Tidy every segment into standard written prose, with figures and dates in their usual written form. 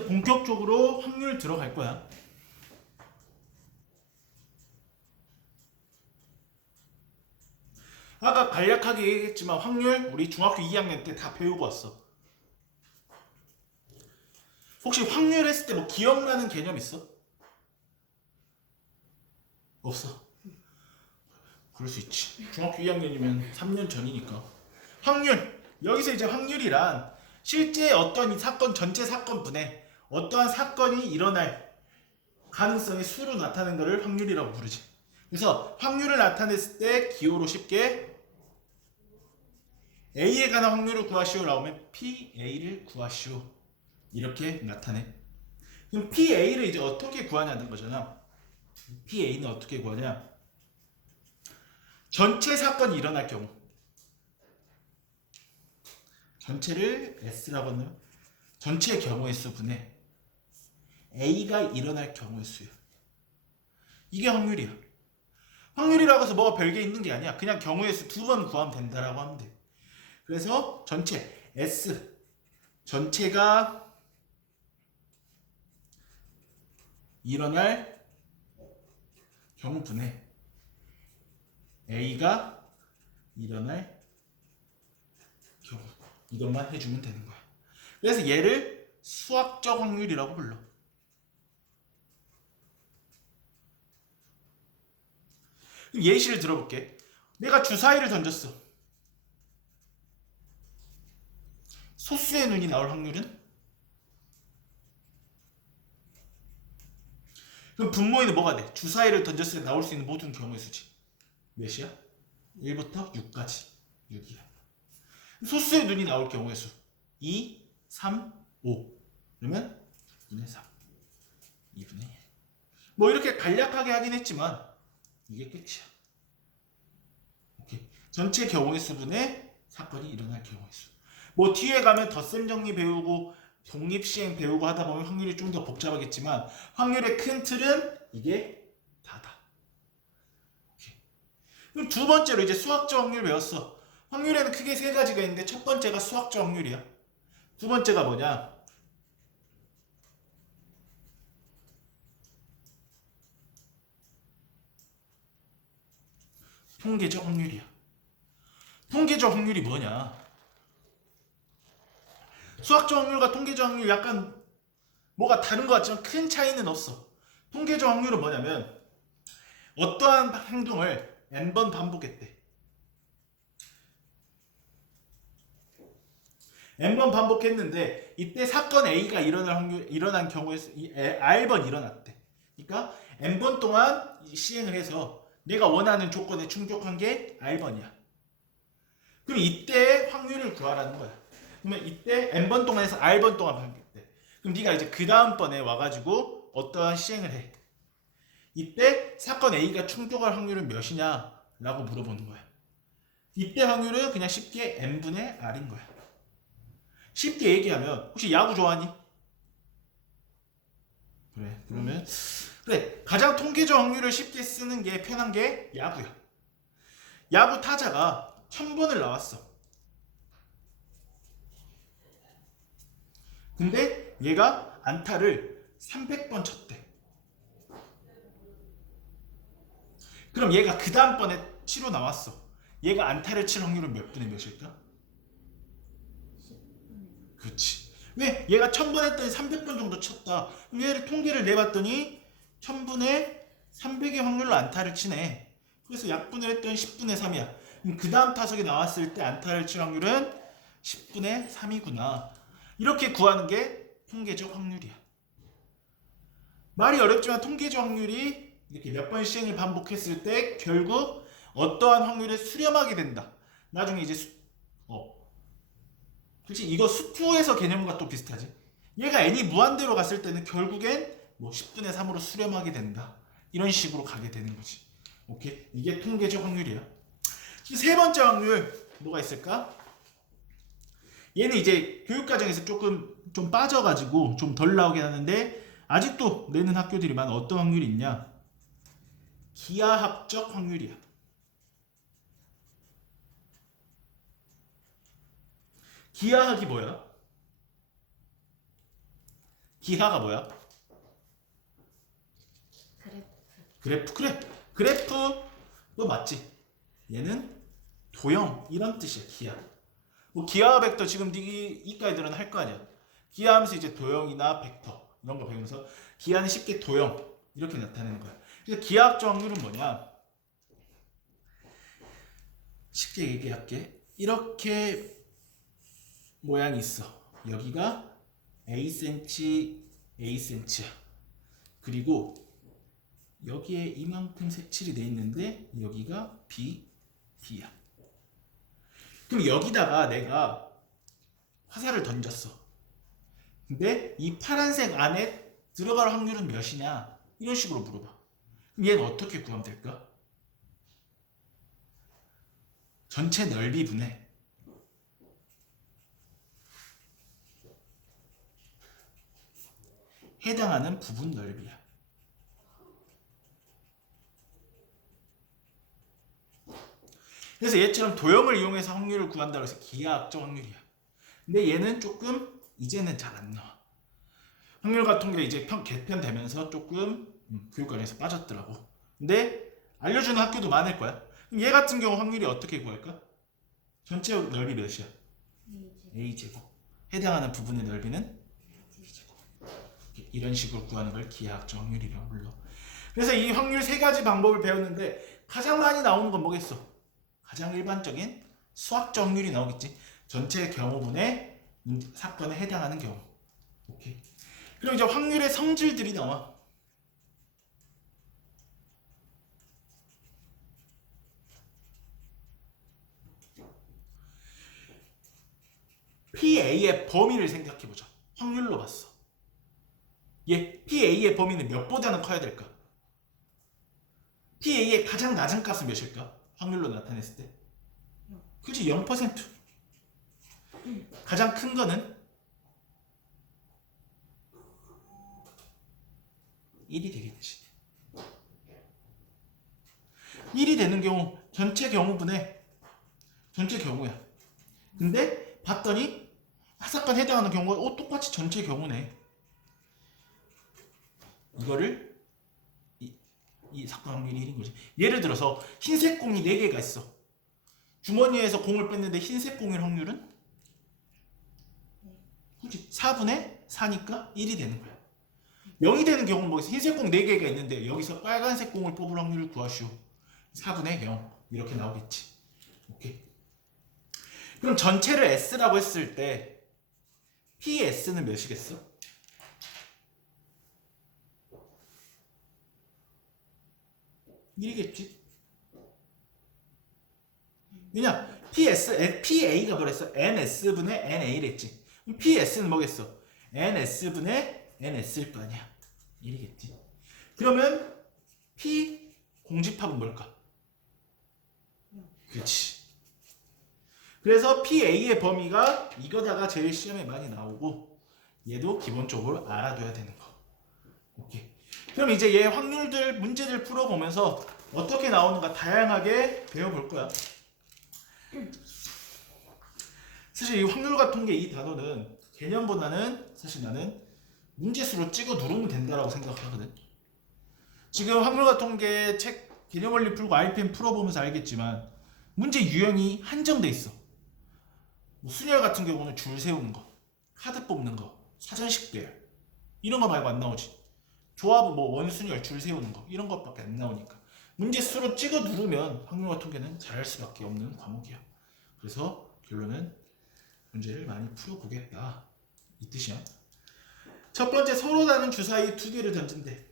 이제 본격적으로 확률 들어갈 거야. 아까 간략하게 얘기했지만 확률 우리 중학교 2학년 때 다 배우고 왔어. 혹시 확률 했을 때 뭐 기억나는 개념 있어? 없어. 그럴 수 있지. 중학교 2학년이면 3년 전이니까. 확률. 여기서 이제 확률이란 실제 어떤 이 사건 전체 사건분에 어떠한 사건이 일어날 가능성의 수로 나타내는 것을 확률이라고 부르지. 그래서 확률을 나타냈을 때 기호로 쉽게 A에 관한 확률을 구하시오 나오면 PA를 구하시오. 이렇게 나타내. 그럼 PA를 이제 어떻게 구하냐는 거잖아. PA는 어떻게 구하냐? 전체 사건이 일어날 경우. 전체를 S라고 하면 전체 경우의 수분에 A가 일어날 경우의 수야. 이게 확률이야. 확률이라고 해서 뭐가 별게 있는 게 아니야. 그냥 경우의 수 2번 구하면 된다라고 하면 돼. 그래서 전체 S 전체가 일어날 경우분에 A가 일어날 경우 이것만 해주면 되는 거야. 그래서 얘를 수학적 확률이라고 불러. 예시를 들어볼게. 내가 주사위를 던졌어. 소수의 눈이 나올 확률은? 그럼 분모에는 뭐가 돼? 주사위를 던졌을 때 나올 수 있는 모든 경우의 수지. 몇이야? 1부터 6까지. 6이야. 소수의 눈이 나올 경우의 수. 2, 3, 5. 그러면 6분의 3. 2분의 1. 뭐 이렇게 간략하게 하긴 했지만 이게 끝이야. 오케이. 전체 경우의 수분에 사건이 일어날 경우의 수. 뭐 뒤에 가면 덧셈 정리 배우고 독립시행 배우고 하다 보면 확률이 좀 더 복잡하겠지만 확률의 큰 틀은 이게 다다. 오케이. 그럼 두 번째로 이제 수학적 확률 배웠어. 확률에는 크게 세 가지가 있는데 첫 번째가 수학적 확률이야. 두 번째가 뭐냐? 통계적 확률이야. 통계적 확률이 뭐냐? 수학적 확률과 통계적 확률 약간 뭐가 다른 것 같지만 큰 차이는 없어. 통계적 확률은 뭐냐면 어떠한 행동을 n번 반복했대. n번 반복했는데 이때 사건 A가 일어난 경우에 R번 일어났대. 그러니까 n번 동안 시행을 해서 내가 원하는 조건에 충족한 게 R번이야. 그럼 이때 확률을 구하라는 거야. 그러면 이때 n번 동안 해서 R번 동안 반복했대. 그럼 네가 이제 그 다음번에 와가지고 어떠한 시행을 해. 이때 사건 A가 충족할 확률은 몇이냐 라고 물어보는 거야. 이때 확률은 그냥 쉽게 n분의 R인 거야. 쉽게 얘기하면 혹시 야구 좋아하니? 그래. 그러면 그래. 가장 통계적 확률을 쉽게 쓰는 게 편한 게 야구야. 야구 타자가 1000번을 나왔어. 근데 얘가 안타를 300번 쳤대. 그럼 얘가 그 다음번에 치러 나왔어. 얘가 안타를 칠 확률은 몇 분의 몇일까? 그렇지. 왜? 얘가 1000번 했더니 300번 정도 쳤다. 그럼 얘를 통계를 내봤더니 1000분의 300의 확률로 안타를 치네. 그래서 약분을 했더니 10분의 3이야. 그럼 그 다음 타석에 나왔을 때 안타를 칠 확률은 10분의 3이구나. 이렇게 구하는 게 통계적 확률이야. 말이 어렵지만 통계적 확률이 이렇게 몇 번 시행을 반복했을 때 결국 어떠한 확률에 수렴하게 된다. 나중에 이제 그렇지. 이거 수투에서 개념과 또 비슷하지. 얘가 n이 무한대로 갔을 때는 결국엔 뭐 10분의 3으로 수렴하게 된다. 이런 식으로 가게 되는 거지. 오케이. 이게 통계적 확률이야. 세 번째 확률 뭐가 있을까? 얘는 이제 교육과정에서 조금 좀 빠져가지고 좀 덜 나오긴 하는데 아직도 내는 학교들이 많아. 어떤 확률이 있냐? 기하학적 확률이야. 기하학이 뭐야? 기하가 뭐야? 그래프. 그래. 그래프도 맞지. 얘는 도형 이런 뜻이야. 기하. 뭐 기하 벡터 지금 이과 애들은 할 거 아니야. 기하하면서 이제 도형이나 벡터 이런 거 배우면서 기하는 쉽게 도형 이렇게 나타내는 거야. 그래서 기하학적 확률은 뭐냐? 쉽게 얘기할게. 이렇게 모양이 있어. 여기가 Acm, Acm야. 그리고 여기에 이만큼 색칠이 돼 있는데 여기가 B야. 그럼 여기다가 내가 화살을 던졌어. 근데 이 파란색 안에 들어갈 확률은 몇이냐? 이런 식으로 물어봐. 그럼 얘는 어떻게 구하면 될까? 전체 넓이분의 해당하는 부분 넓이야. 그래서 얘처럼 도형을 이용해서 확률을 구한다고 해서 기하학적 확률이야. 근데 얘는 조금 이제는 잘 안 나와. 확률 같은 게 이제 개편되면서 조금 교육과정에서 빠졌더라고. 근데 알려주는 학교도 많을 거야. 그럼 얘 같은 경우 확률이 어떻게 구할까? 전체 넓이 몇이야? A제곱. 해당하는 부분의 넓이는 B제곱. 이런 식으로 구하는 걸 기하학적 확률이라고 불러. 그래서 이 확률 세 가지 방법을 배웠는데 가장 많이 나오는 건 뭐겠어? 가장 일반적인 수학적 확률이 나오겠지. 전체 경우분의 사건에 해당하는 경우. 오케이. 그럼 이제 확률의 성질들이 나와. PA의 범위를 생각해보자. 확률로 봤어. 얘 PA의 범위는 몇보다는 커야 될까? PA의 가장 낮은 값은 몇일까? 확률로 나타냈을 때. 그치, 0%. 가장 큰 거는 1이 되겠지. 1이 되는 경우 전체 경우분의 전체 경우야. 근데 봤더니 사건 해당하는 경우가 똑같이 전체 경우네. 이거를 이 사건 확률이 1인 거지. 예를 들어서 흰색 공이 4개가 있어. 주머니에서 공을 뺐는데 흰색 공일 확률은? 그렇지. 4분의 4니까 1이 되는 거야. 0이 되는 경우는 뭐겠어? 흰색 공 4개가 있는데 여기서 빨간색 공을 뽑을 확률을 구하시오. 4분의 0 이렇게 나오겠지. 오케이. 그럼 전체를 S라고 했을 때 PS는 몇이겠어? 이겠지. 왜냐? PA가 뭐랬어? NS분의 NA랬지. 그럼 PS는 뭐겠어? NS분의 NS일 거 아니야. 1이겠지. 그러면 P 공집합은 뭘까? 그렇지. 그래서 PA의 범위가 이거다가 제일 시험에 많이 나오고 얘도 기본적으로 알아둬야 되는 거. 오케이. 그럼 이제 얘 확률들 문제들 풀어보면서 어떻게 나오는가 다양하게 배워볼 거야. 사실 이 확률과 통계 이 단어는 개념보다는 사실 나는 문제수로 찍어 누르면 된다라고 생각하거든. 지금 확률과 통계 책 개념 원리 풀고 RPM 풀어보면서 알겠지만 문제 유형이 한정돼 있어. 뭐 순열 같은 경우는 줄 세우는 거, 카드 뽑는 거, 사전 식별 이런 거 말고 안 나오지. 조합 뭐 원순열 줄 세우는 거 이런 것밖에 안 나오니까 문제 수로 찍어 누르면 확률과 통계는 잘할 수밖에 없는 과목이야. 그래서 결론은 문제를 많이 풀어보겠다 이 뜻이야. 첫 번째, 서로 다른 주사위 2개를 던진대.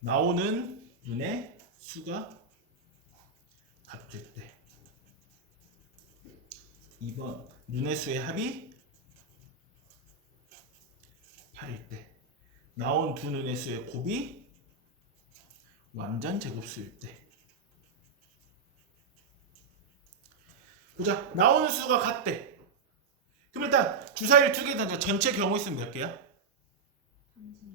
나오는 눈의 수가 같을 때. 2번, 눈의 수의 합이 8일 때. 나온 두 눈의 수의 곱이 완전 제곱수일 때. 보자. 나오는 수가 같대. 그럼 일단 주사위를 2개 던져. 전체 경우 있으면 몇 개야?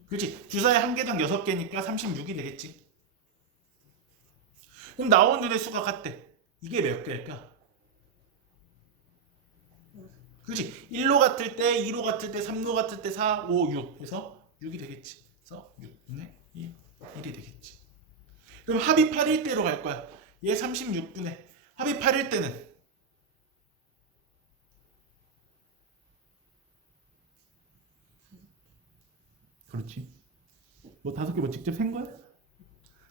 그렇지. 주사위 1개당 6개니까 36이 되겠지. 그럼 나온 눈의 수가 같대. 이게 몇 개일까? 그렇지. 1로 같을 때, 2로 같을 때, 3로 같을 때 4, 5, 6 해서 6이 되겠지. 그래서 6분의 1이 되겠지. 그럼 합이 8일 때로 갈 거야. 얘 36분의 합이 8일 때는 그렇지. 뭐 5개 뭐 직접 센 거야?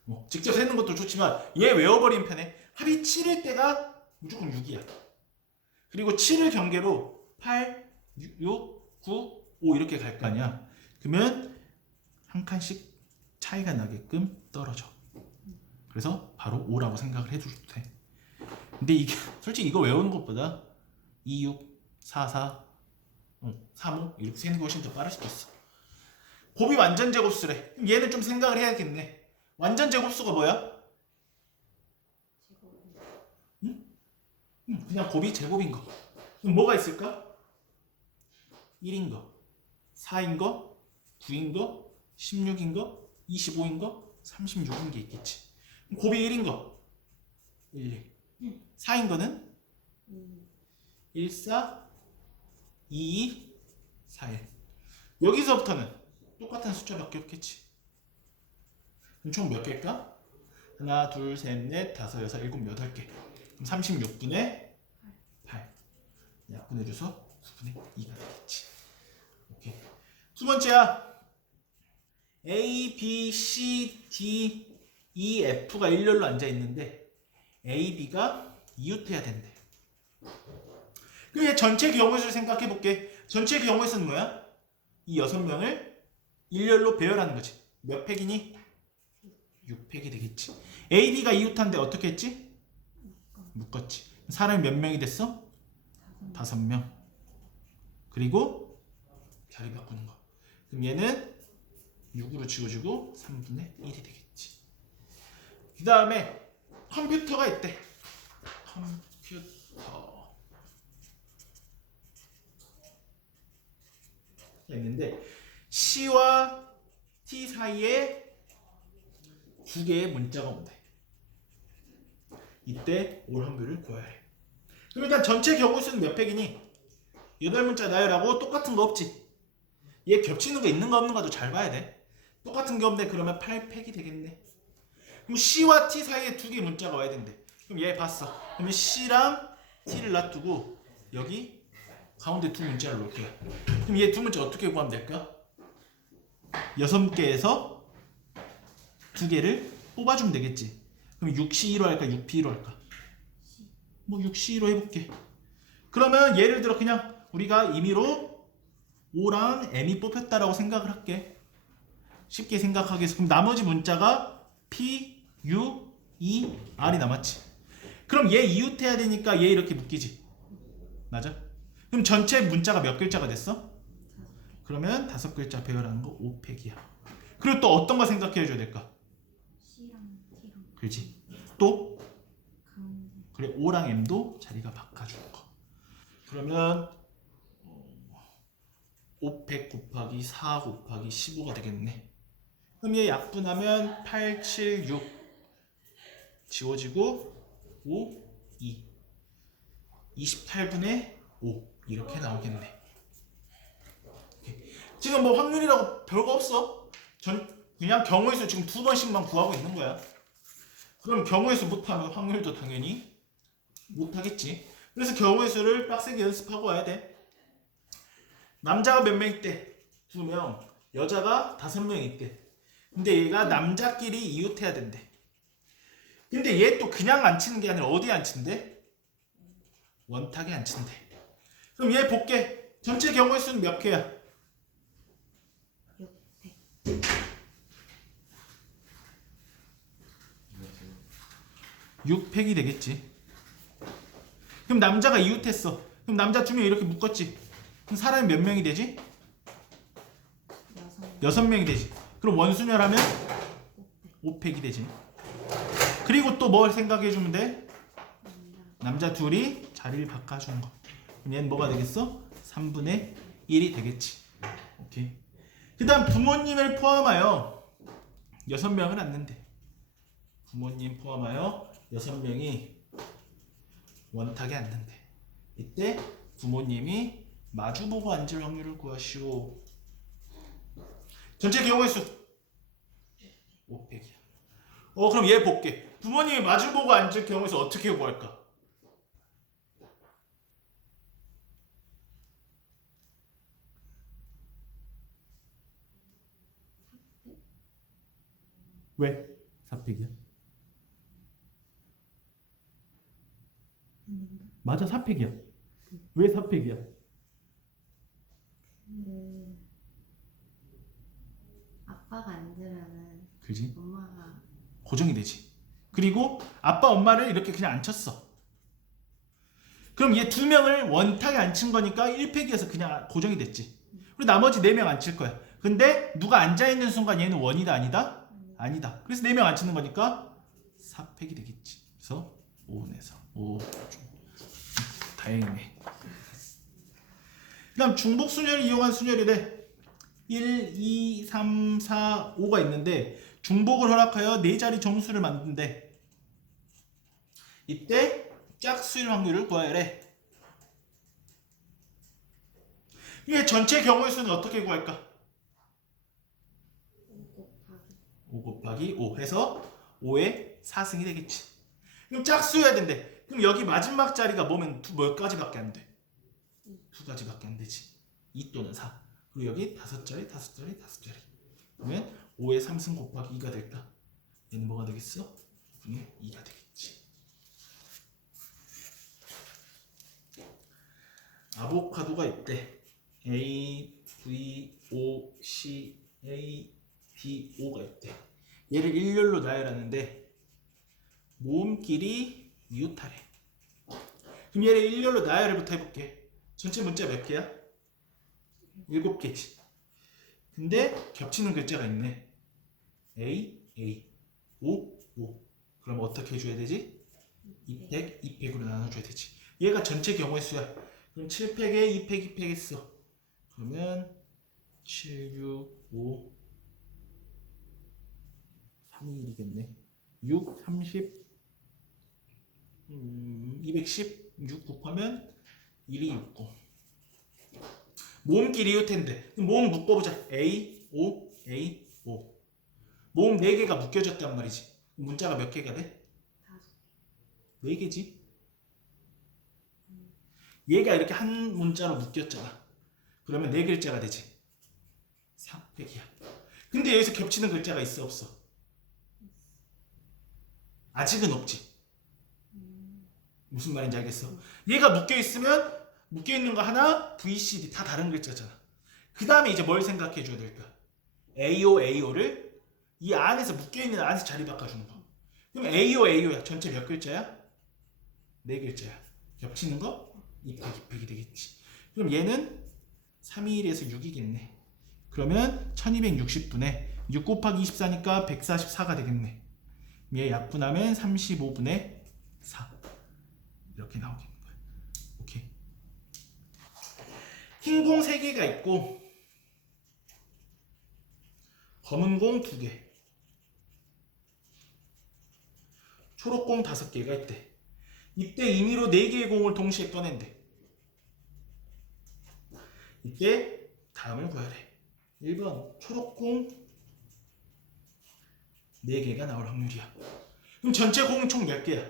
뭐 직접 세는 것도 좋지만 얘 외워버린 편에 합이 7일 때가 무조건 6이야. 그리고 7을 경계로 8, 6, 9, 5 이렇게 갈 거 아니야. 그러면 한 칸씩 차이가 나게끔 떨어져. 그래서 바로 5라고 생각을 해줘도 돼. 근데 이게 솔직히 이거 외우는 것보다 2, 6, 4, 4, 3, 5 이렇게 세는 게 훨씬 더 빠를 수도 있어. 곱이 완전 제곱수래. 그럼 얘는 좀 생각을 해야겠네. 완전 제곱수가 뭐야? 그냥 곱이 제곱인 거. 그럼 뭐가 있을까? 1인 거, 4인 거, 9인 거, 16인 거, 25인 거, 36인 게 있겠지. 그럼 곱이 1인 거 1, 2. 4인 거는 1, 4, 2, 2, 4, 1. 여기서부터는 똑같은 숫자밖에 없겠지. 그럼 총 몇 개일까? 하나, 둘, 셋, 넷, 다섯, 여섯, 일곱, 여덟 개. 그럼 36분의 8. 약분해줘서 9분의 2가 되겠지. 오케이. 두 번째야. A, B, C, D, E, F가 일렬로 앉아 있는데 A, B가 이웃해야 된대. 그럼 전체 경우수를 생각해 볼게. 전체 경우수는 뭐야? 이 6명을 일렬로 배열하는 거지. 몇 팩이니? 6팩이 되겠지. A, B가 이웃한데 어떻게 했지? 묶었지. 사람이 몇 명이 됐어? 5명. 그리고 자리 바꾸는 거. 그럼 얘는 6으로 지워주고 3분의 1이 되겠지. 그 다음에 컴퓨터가 있대. 컴퓨터. 있는데 C와 T 사이에 두 개의 문자가 온대. 이때 올 확률을 구해야 해. 그럼 일단 전체 경우수는 몇 팩이니? 8문자 나열하고 똑같은 거 없지? 얘 겹치는 거 있는 거 없는 거도 잘 봐야 돼. 똑같은 게 없네. 그러면 8팩이 되겠네. 그럼 C와 T 사이에 두 개의 문자가 와야 된대. 그럼 얘 봤어. 그러면 C랑 T를 놔두고 여기 가운데 두 문자를 놓을게요. 그럼 얘 두 문자 어떻게 구하면 될까? 6개에서 두 개를 뽑아주면 되겠지. 그럼 6C1로 할까? 6P1로 할까? 뭐 6C1로 해볼게. 그러면 예를 들어 그냥 우리가 임의로 O랑 M이 뽑혔다라고 생각을 할게. 쉽게 생각하기 위해서. 그럼 나머지 문자가 P, U, E, R이 남았지. 그럼 얘 이웃해야 되니까 얘 이렇게 묶이지. 맞아? 그럼 전체 문자가 몇 글자가 됐어? 그러면 5글자 배열하는 거 5팩이야. 그리고 또 어떤 거 생각해 줘야 될까? C랑 T랑 그렇지. 또 가운데 그래 O랑 M도 자리가 바꿔주는 거. 그러면 5팩 곱하기 4 곱하기 15가 되겠네. 그럼 얘 약분하면 8, 7, 6 지워지고 5, 2 28분의 5 이렇게 나오겠네. 지금 뭐 확률이라고 별거 없어. 그냥 경우의 수 지금 2번씩만 구하고 있는 거야. 그럼 경우의 수 못하면 확률도 당연히 못하겠지. 그래서 경우의 수를 빡세게 연습하고 와야 돼. 남자가 몇 명 있대? 2명. 여자가 5명 있대. 근데 얘가 남자끼리 이웃해야 된대. 근데 얘 또 그냥 앉히는 게 아니라 어디에 앉힌대? 원탁에 앉힌대. 그럼 얘 볼게. 전체 경우의 수는 몇 개야? 6팩 6팩이 되겠지. 그럼 남자가 이웃했어. 그럼 남자 2명 이렇게 묶었지. 그럼 사람이 몇 명이 되지? 6명이 되지. 그럼 원순열하면 5팩이 되지. 그리고 또 뭘 생각해 주면 돼? 남자 둘이 자리를 바꿔주는 거. 그럼 얘는 뭐가 되겠어? 3분의 1이 되겠지. 오케이. 그 다음 부모님을 포함하여 6명은 앉는데 부모님 포함하여 6명이 원탁에 앉는데 이때 부모님이 마주보고 앉을 확률을 구하시오. 전체 경우의 수 500이야. 그럼 얘 볼게. 부모님이 마주보고 앉을 경우의 수 어떻게 구할까? 왜? 4팩이야? 맞아, 4팩이야. 왜 4팩이야? 그 아빠가 앉으면은 그지? 엄마가 고정이 되지. 그리고 아빠 엄마를 이렇게 그냥 앉혔어. 그럼 얘 두 명을 원탁에 앉힌 거니까 1팩이어서 그냥 고정이 됐지. 그리고 나머지 4명 앉힐 거야. 근데 누가 앉아있는 순간 얘는 원이다 아니다? 아니다. 그래서 4명 앉히는 거니까 4팩이 되겠지. 그래서 5내서 5 다행이네. 그 다음 중복 순열을 이용한 순열이래. 1, 2, 3, 4, 5가 있는데 중복을 허락하여 4자리 정수를 만든대. 이때 짝수일 확률을 구하래. 이게 전체 경우의 수는 어떻게 구할까? 5 곱하기 5 해서 5의 4승이 되겠지. 그럼 짝수여야 된대. 그럼 여기 마지막 자리가 뭐면 몇 가지밖에 안 돼? 2가지밖에 안 되지. 2 또는 4. 그리고 여기 5자리, 5자리, 5자리. 그러면 5의 3승 곱하기 2가 될까? 얘는 뭐가 되겠어? 6의 2가 되겠지. 아보카도가 있대. A, V, O, C, A, B, O가 있대. 얘를 일렬로 나열하는데 모음끼리 이웃하래. 그럼 얘를 일렬로 나열부터 해볼게. 전체 문자 몇 개야? 7개지. 근데 겹치는 글자가 있네. A, A, O, O. 그럼 어떻게 해줘야 되지? 2팩, 2팩으로 나눠줘야 되지. 얘가 전체 경우의 수야. 그럼 7팩에 2팩, 2팩 했어. 그러면 7, 6, 5, 3이 1이겠네. 6, 30, 210, 6 곱하면 1이 69. 모음끼리 이웃텐데 모음 묶어보자. A, O, A, O. 모음 4개가 묶여졌단 말이지. 문자가 몇 개가 돼? 4개지. 얘가 이렇게 한 문자로 묶였잖아. 그러면 4글자가 되지. 4팩이야. 근데 여기서 겹치는 글자가 있어 없어? 아직은 없지. 무슨 말인지 알겠어? 얘가 묶여있으면 묶여있는 거 하나, V, C, D 다 다른 글자잖아. 그 다음에 이제 뭘 생각해 줘야 될까? AO, AO를 이 안에서 묶여있는 안에서 자리 바꿔주는 거. 그럼 AO, AO야. 전체 몇 글자야? 4글자야. 겹치는 거? 2팩, 2팩이 되겠지. 그럼 얘는 321에서 6이겠네. 그러면 1260분의 6 곱하기 24니까 144가 되겠네. 얘 약분하면 35분의 4 이렇게 나오겠는 거야. 오케이. 흰 공 3개가 있고 검은 공 2개, 초록 공 5개가 있대. 이때 임의로 4개의 공을 동시에 꺼낸대. 이때 다음을 구하래. 1번 초록공 4개가 나올 확률이야. 그럼 전체 공은 총 몇 개야?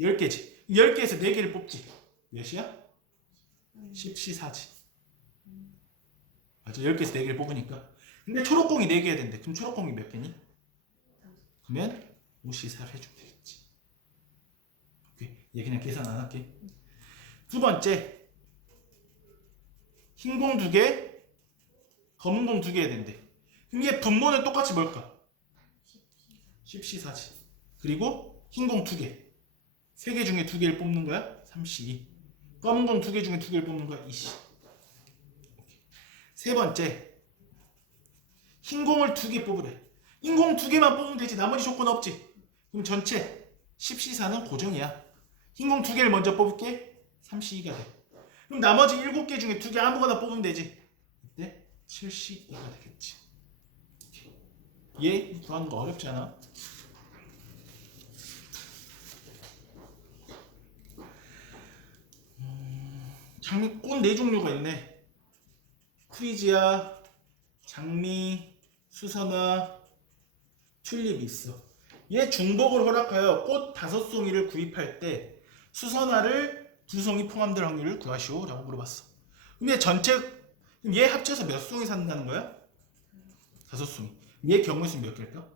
10개지. 10개에서 4개를 뽑지. 몇이야? 14지. 맞아. 10개에서 4개를 뽑으니까. 근데 초록공이 4개야 된대. 그럼 초록공이 몇 개니? 그러면 54를 해주면 되겠지. 오케이. 얘 그냥 계산 안 할게. 두 번째 흰 공 2개, 검은 공 2개 해야 된대. 그럼 얘 분모는 똑같이 뭘까? 14지. 그리고 흰 공 2개. 3개 중에 2개를 뽑는 거야? 32. 검은 공 2개 중에 2개를 뽑는 거야? 20. 세 번째. 흰 공을 2개 뽑으래. 흰 공 2개만 뽑으면 되지. 나머지 조건 없지. 그럼 전체 14는 고정이야. 흰 공 2개를 먼저 뽑을게. 32가 돼. 그럼 나머지 7개 중에 2개 아무거나 뽑으면 되지. 이때 72가 되겠지. 얘 구하는 거 어렵지 않아? 꽃 네 종류가 있네. 프리지아, 장미, 수선화, 튤립이 있어. 얘 중복을 허락하여 꽃 5송이를 구입할 때 수선화를 2송이 포함될 확률을 구하시오 라고 물어봤어. 그럼 얘 합쳐서 몇 송이 산다는 거야? 5송이. 얘 경우의 수는 몇 개일까?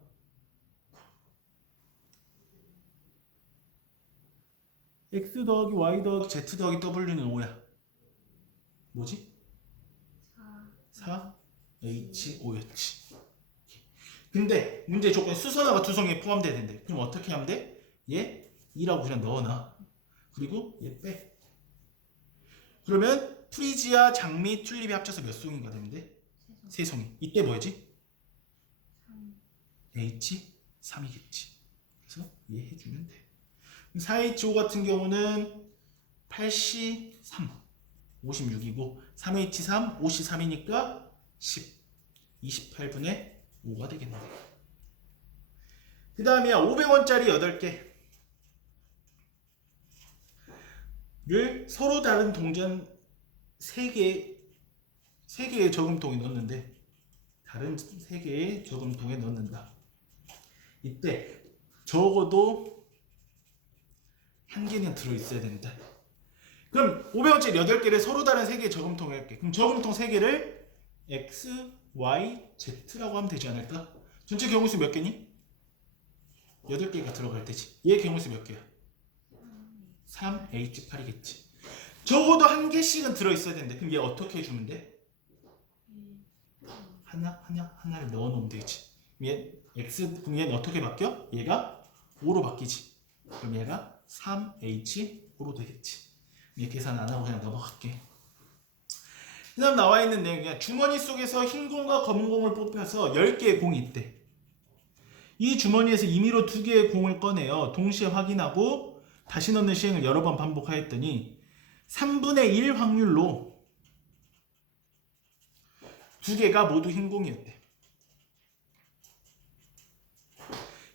x 더하기 y 더하기 z 더하기 w는 5야. 뭐지? 4 h 5였지. 근데 문제 조건 수선화가 2송이에 포함돼야 된대. 그럼 어떻게 하면 돼? 얘 2라고 그냥 넣어놔. 그리고 얘 빼. 그러면 프리지아, 장미, 튤립이 합쳐서 몇 송이가 되면 돼? 3송이. 이때 뭐였지? H 3이겠지. 그래서 얘 해주면 돼. 4H5 같은 경우는 8C3 56이고 3H3 5C3이니까 10 28분의 5가 되겠네. 그 다음에 500원짜리 8개를 서로 다른 동전 3개의 저금통에 넣는데 다른 3개의 저금통에 넣는다. 이때 적어도 한 개는 들어있어야 된다. 그럼 500원짜리 8개를 서로 다른 3개의 저금통에 할게. 그럼 저금통 3개를 X, Y, Z라고 하면 되지 않을까? 전체 경우수 몇 개니? 8개가 들어갈 때지. 얘 경우수 몇 개야? 3H8이겠지. 적어도 한 개씩은 들어있어야 된대. 그럼 얘 어떻게 해주면 돼? 하나를 넣어놓으면 되지. 얘 X, 그럼 얘는 어떻게 바뀌어? 얘가 5로 바뀌지. 그럼 얘가 3H5로 되겠지. 얘 계산 안 하고 그냥 넘어갈게. 그 다음 나와 있는 내용이야. 주머니 속에서 흰 공과 검은 공을 뽑혀서 10개의 공이 있대. 이 주머니에서 임의로 2개의 공을 꺼내어 동시에 확인하고 다시 넣는 시행을 여러 번 반복하였더니 3분의 1 확률로 2개가 모두 흰 공이었대.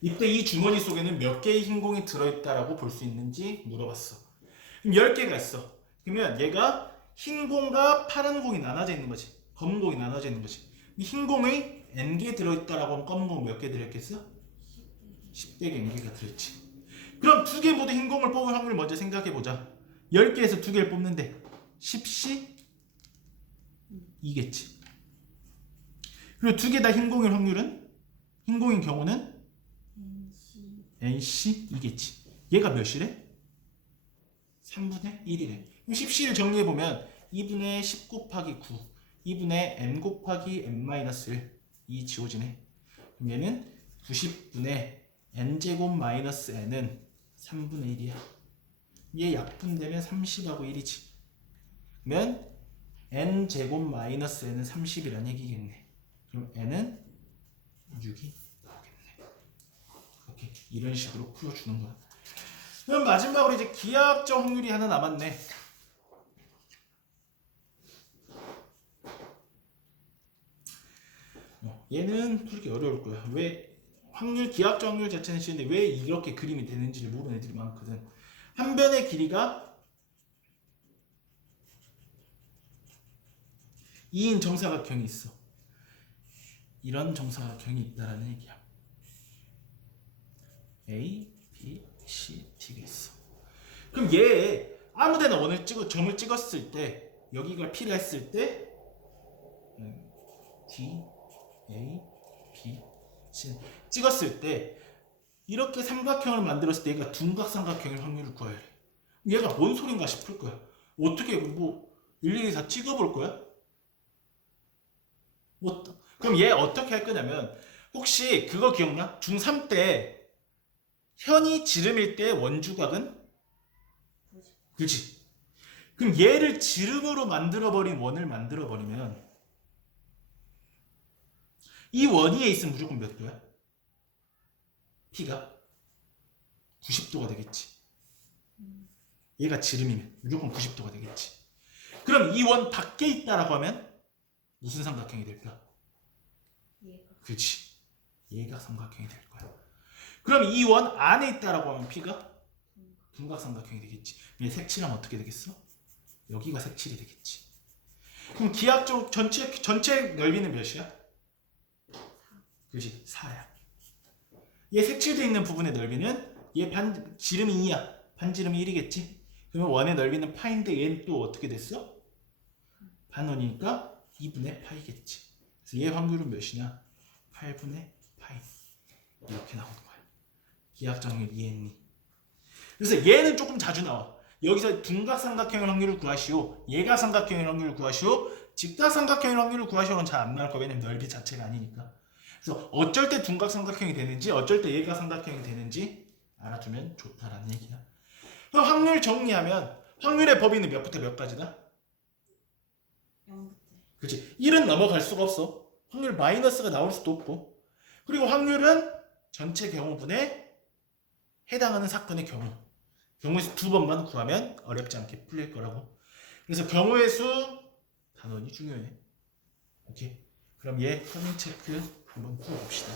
이때 이 주머니 속에는 몇 개의 흰 공이 들어있다라고 볼 수 있는지 물어봤어. 그럼 10개가 있어. 그러면 얘가 흰 공과 파란 공이 나눠져 있는 거지. 검은 공이 나눠져 있는 거지. 흰 공이 n개 들어있다라고 하면 검은 공 몇 개 들어있겠어? 10개 n개가 들어있지. 그럼 2개 모두 흰 공을 뽑을 확률 먼저 생각해보자. 10개에서 2개를 뽑는데 10씩 2겠지. 그리고 2개 다 흰 공일 확률은? 흰 공인 경우는? NC 2겠지. 얘가 몇이래? 3분의 1이래. 그럼 10C를 정리해보면 2분의 10 곱하기 9 2분의 n 곱하기 n-1 이 지워지네. 그럼 얘는 90분의 n제곱 마이너스 n은 3분의 1이야. 얘 약분되면 30하고 1이지. 그러면 n제곱 마이너스 n은 30이란 얘기겠네. 그럼 n은 6이 나오겠네. 이렇게 이런 식으로 풀어주는 거야. 그럼 마지막으로 이제 기하학적 확률이 하나 남았네. 얘는 풀기 어려울 거야. 왜 기하학적 확률 자체는 쉬운데 왜 이렇게 그림이 되는지를 모르는 애들이 많거든. 한 변의 길이가 2인 정사각형이 있어. 이런 정사각형이 있다라는 얘기야. A, B, C, D가 있어. 그럼 얘 아무데나 점을 찍었을 때 여기가 P라 했을 때 D, A, B, C 찍었을 때 이렇게 삼각형을 만들었을 때 얘가 둔각삼각형일 확률을 구해야 해. 얘가 뭔 소린가 싶을 거야. 어떻게 뭐 일일이 다 찍어볼 거야? 그럼 얘 어떻게 할 거냐면 혹시 그거 기억나? 중3 때 현이 지름일 때 원주각은? 그렇지. 그럼 얘를 지름으로 만들어버린 원을 만들어버리면 이 원 위에 있으면 무조건 몇 도야? P가 90도가 되겠지. 얘가 지름이면 무조건 90도가 되겠지. 그럼 이 원 밖에 있다라고 하면 무슨 삼각형이 될까? 그렇지. 얘가 삼각형이 될 거야. 그럼 이 원 안에 있다라고 하면 P가 둔각삼각형이 되겠지. 얘 색칠하면 어떻게 되겠어? 여기가 색칠이 되겠지. 그럼 기하쪽 전체 넓이는 몇이야? 그렇지, 4야. 얘 색칠되어 있는 부분의 넓이는 얘 지름이 2야. 반지름이 1이겠지. 그러면 원의 넓이는 파인데 얘는 또 어떻게 됐어? 반원이니까 2분의 파이겠지. 그래서 얘 확률은 몇이냐? 8분의 파이. 이렇게 나오는 거야. 기하정률 이해했니? 그래서 얘는 조금 자주 나와. 여기서 둔각삼각형의 확률을 구하시오. 예가삼각형의 확률을 구하시오. 직각삼각형의 확률을 구하시오는 잘 안 나올 거야. 왜냐면 넓이 자체가 아니니까. 그래서 어쩔 때 둔각삼각형이 되는지 어쩔 때 예가삼각형이 되는지 알아두면 좋다라는 얘기야. 그럼 확률 정리하면 확률의 범위는 몇부터 몇 가지다? 0부터. 그렇지. 1은 넘어갈 수가 없어. 확률 마이너스가 나올 수도 없고. 그리고 확률은 전체 경우분에 해당하는 사건의 경우의 수 2번만 구하면 어렵지 않게 풀릴 거라고. 그래서 경우의 수 단원이 중요해. 오케이. 그럼 얘 커닝 체크 한번 풀어봅시다.